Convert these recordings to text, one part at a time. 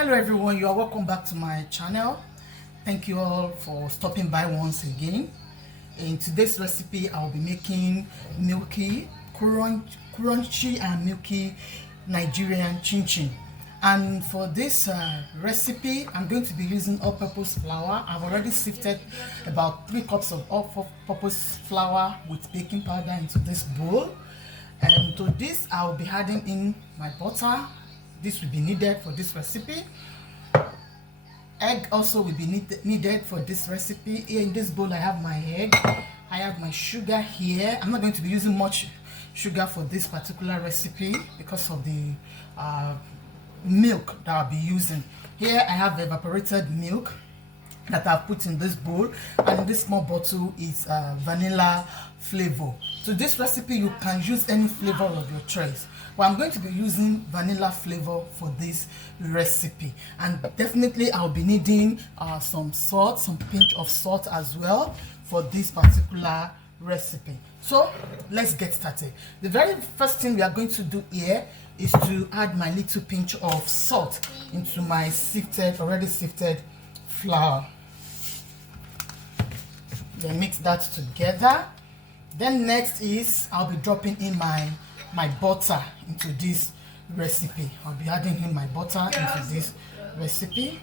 Hello everyone, you are welcome back to my channel. Thank you all for stopping by once again. In today's recipe I'll be making milky, crunchy and milky Nigerian chinchin. And for this recipe I'm going to be using all-purpose flour. I've already sifted about 3 cups of all-purpose flour with baking powder into this bowl. And to this I'll be adding in my butter. This will be needed for this recipe. Egg also will be needed for this recipe. Here in this bowl I have my egg, I have my sugar here. I'm not going to be using much sugar for this particular recipe because of the milk that I'll be using. Here I have the evaporated milk that I've put in this bowl, and in this small bottle is vanilla flavor. So this recipe you can use any flavor of your choice, but I'm going to be using vanilla flavor for this recipe. And definitely I'll be needing some salt, some pinch of salt as well for this particular recipe. So let's get started. The very first thing we are going to do here is to add my little pinch of salt into my already sifted flour. Then mix that together. Then next is I'll be dropping in my butter into this recipe. I'll be adding in my butter into this recipe.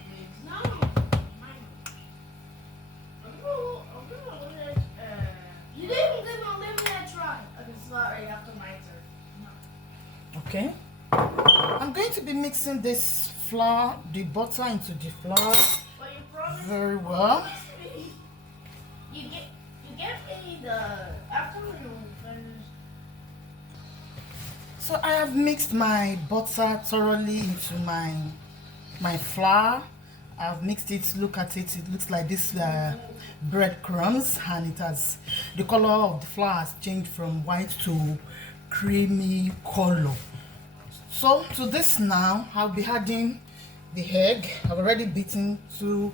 Okay. I'm going to be mixing this flour, the butter into the flour very well. You get me the after we finish. So I have mixed my butter thoroughly into my flour. I've mixed it. Look at it. It looks like this breadcrumbs, and it has the color of the flour has changed from white to creamy color. So to this now I'll be adding the egg. I've already beaten 2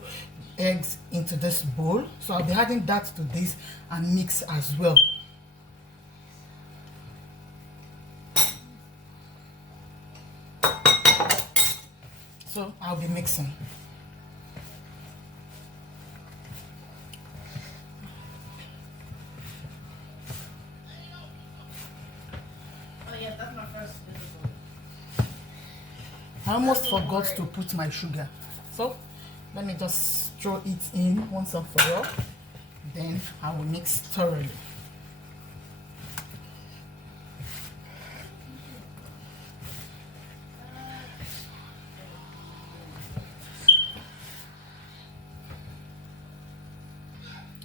eggs into this bowl, so I'll be adding that to this and mix as well. So I'll be mixing. Oh yeah, that's my first visible. I almost forgot to put my sugar, so let me just throw it in once and for all. Then I will mix thoroughly.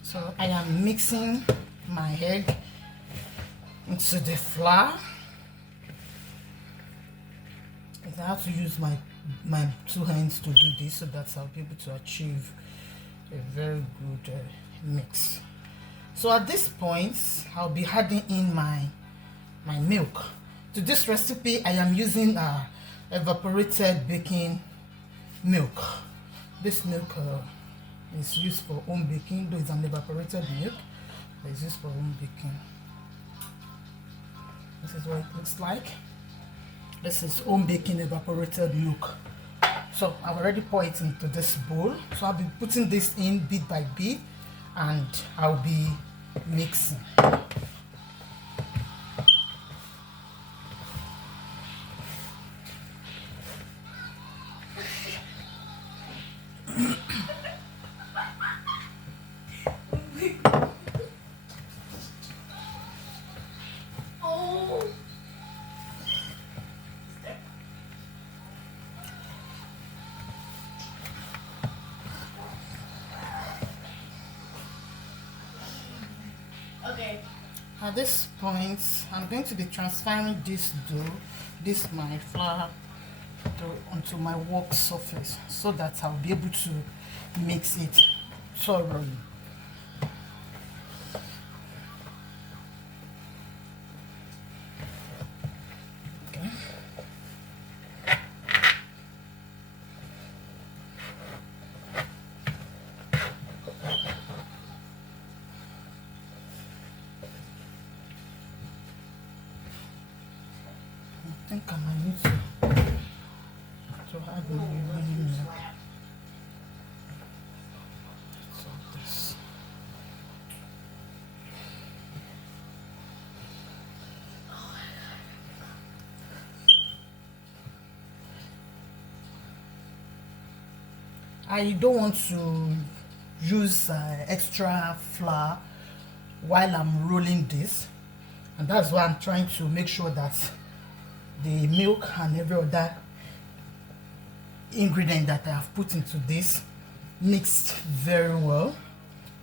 So I am mixing my egg into the flour. I have to use my 2 hands to do this so that I'll be able to achieve a very good mix. So at this point I'll be adding in my milk. To this recipe I am using evaporated baking milk. This milk is used for home baking, though it's an evaporated milk, but it's used for home baking. This is what it looks like. This is home baking evaporated milk. So I've already poured it into this bowl. So I'll be putting this in bit by bit, and I'll be mixing. Okay. At this point, I'm going to be transferring this dough, my flour, onto my work surface so that I'll be able to mix it thoroughly. Okay. I think I might need to to add my remaining milk. So this. I don't want to use extra flour while I'm rolling this, and that's why I'm trying to make sure that the milk and every other ingredient that I have put into this mixed very well,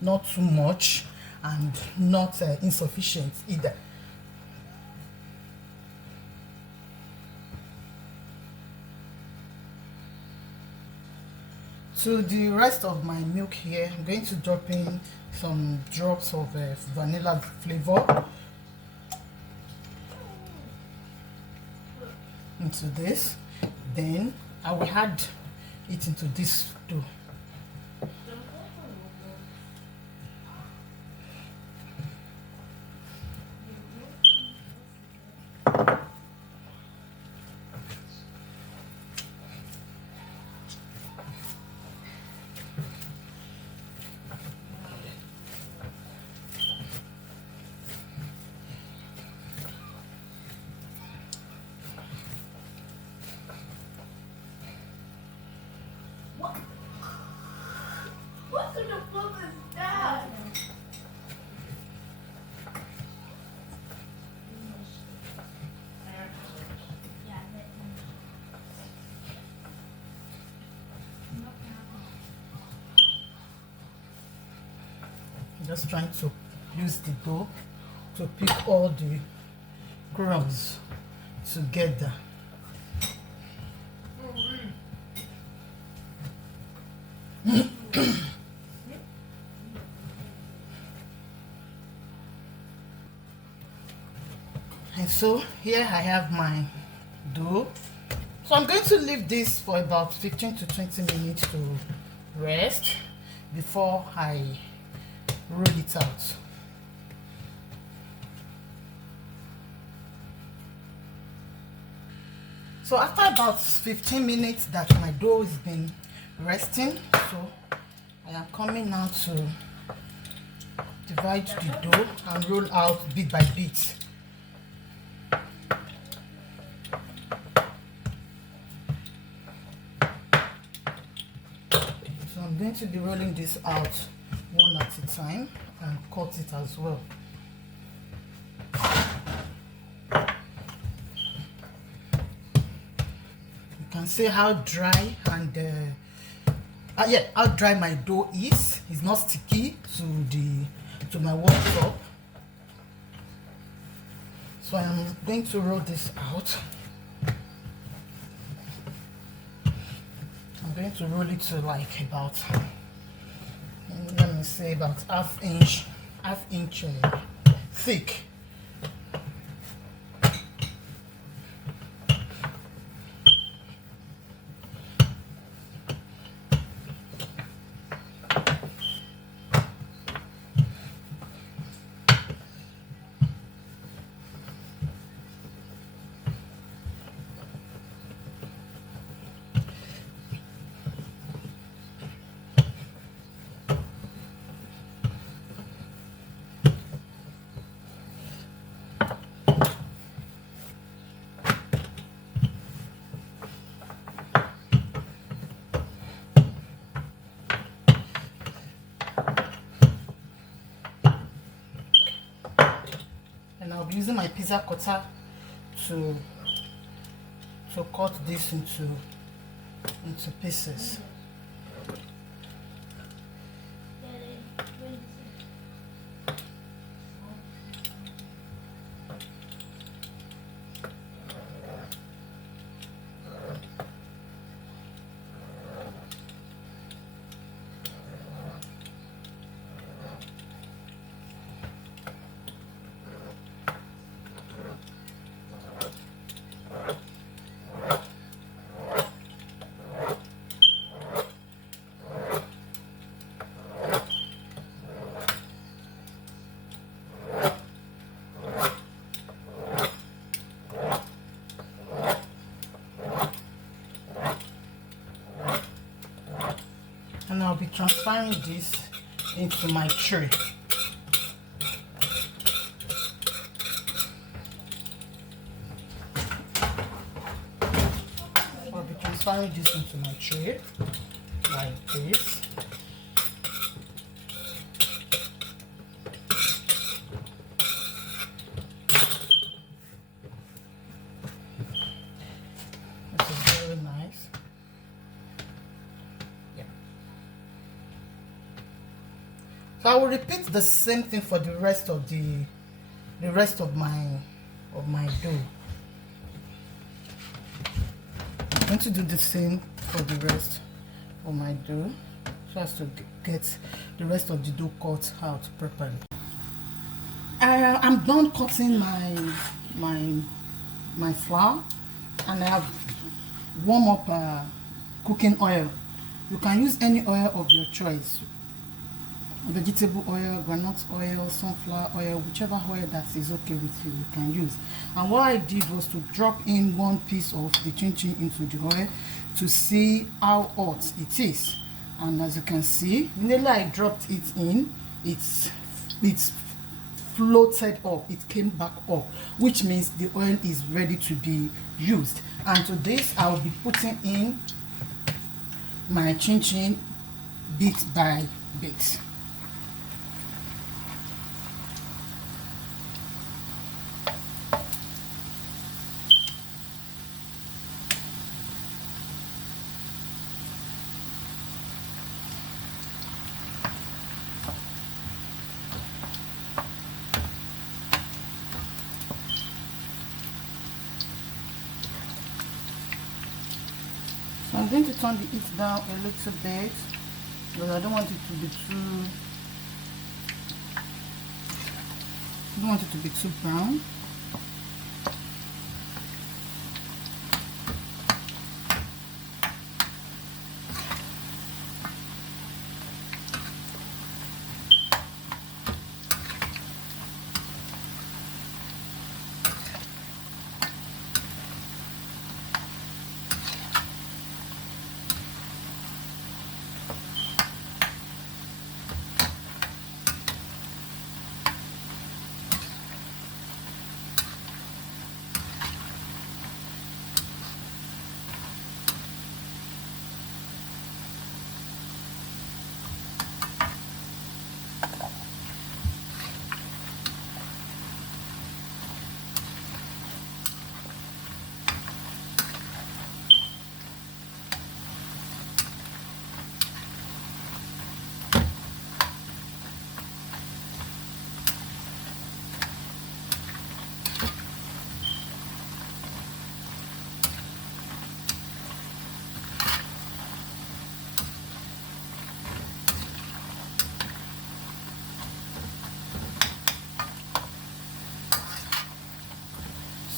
not too much and not insufficient either. To the rest of my milk here, I'm going to drop in some drops of vanilla flavor into this. Then I will add it into this dough. What kind of book is that? Just trying to use the dough to pick all the crumbs together. And so here I have my dough. So I'm going to leave this for about 15 to 20 minutes to rest before I roll it out. So after about 15 minutes that my dough has been resting, so I am coming now to divide the dough and roll out bit by bit. So I'm going to be rolling this out one at a time and cut it as well. You can see how dry and how dry my dough is. It's not sticky to my worktop. So I'm going to roll this out. I'm going to roll it to like about, let me say about half inch thick. And I'll be using my pizza cutter to cut this into pieces. I'll be transferring this into my tray. I'll be transferring this into my tray like this. This is very nice. Yeah. So I will repeat the same thing for the rest of my dough. I'm going to do the same for the rest of my dough, so as to get the rest of the dough cut out properly. I'm done cutting my flour, and I have warm up cooking oil. You can use any oil of your choice: vegetable oil, groundnut oil, sunflower oil, whichever oil that is okay with you, you can use. And what I did was to drop in one piece of the chinchin into the oil to see how hot it is. And as you can see, immediately I dropped it in, it's floated up, it came back up, which means the oil is ready to be used. And to this I will be putting in my chinchin bit by bit. So I'm going to turn the heat down a little bit because I don't want it to be too brown.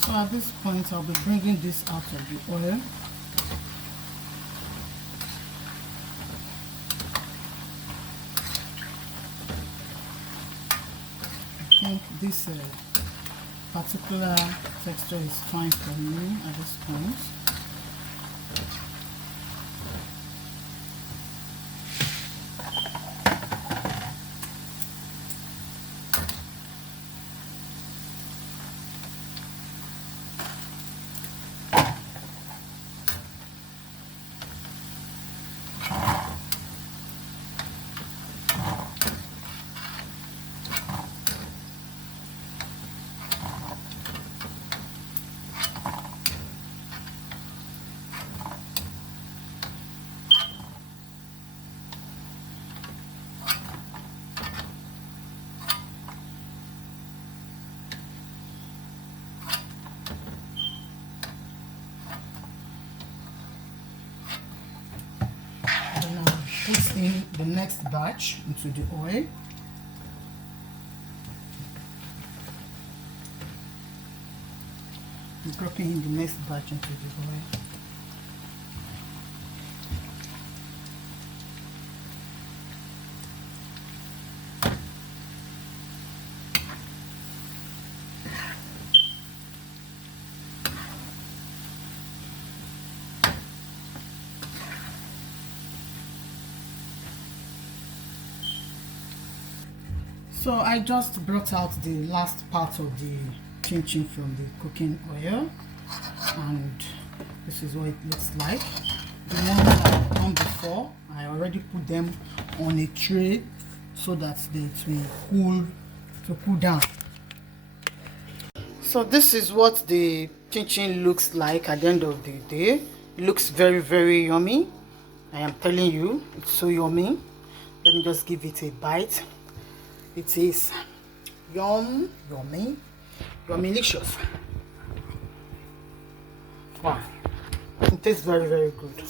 So at this point, I'll be bringing this out of the oil. I think this particular texture is fine for me at this point. Put in the next batch into the oil. I'm dropping in the next batch into the oil. So I just brought out the last part of the chinchin from the cooking oil, and this is what it looks like. The ones I've done before, I already put them on a tray so that they will cool down. So this is what the chinchin looks like at the end of the day. It looks very, very yummy. I am telling you, it's so yummy. Let me just give it a bite. It is yummy, Yummilicious. Wow, it tastes very, very good.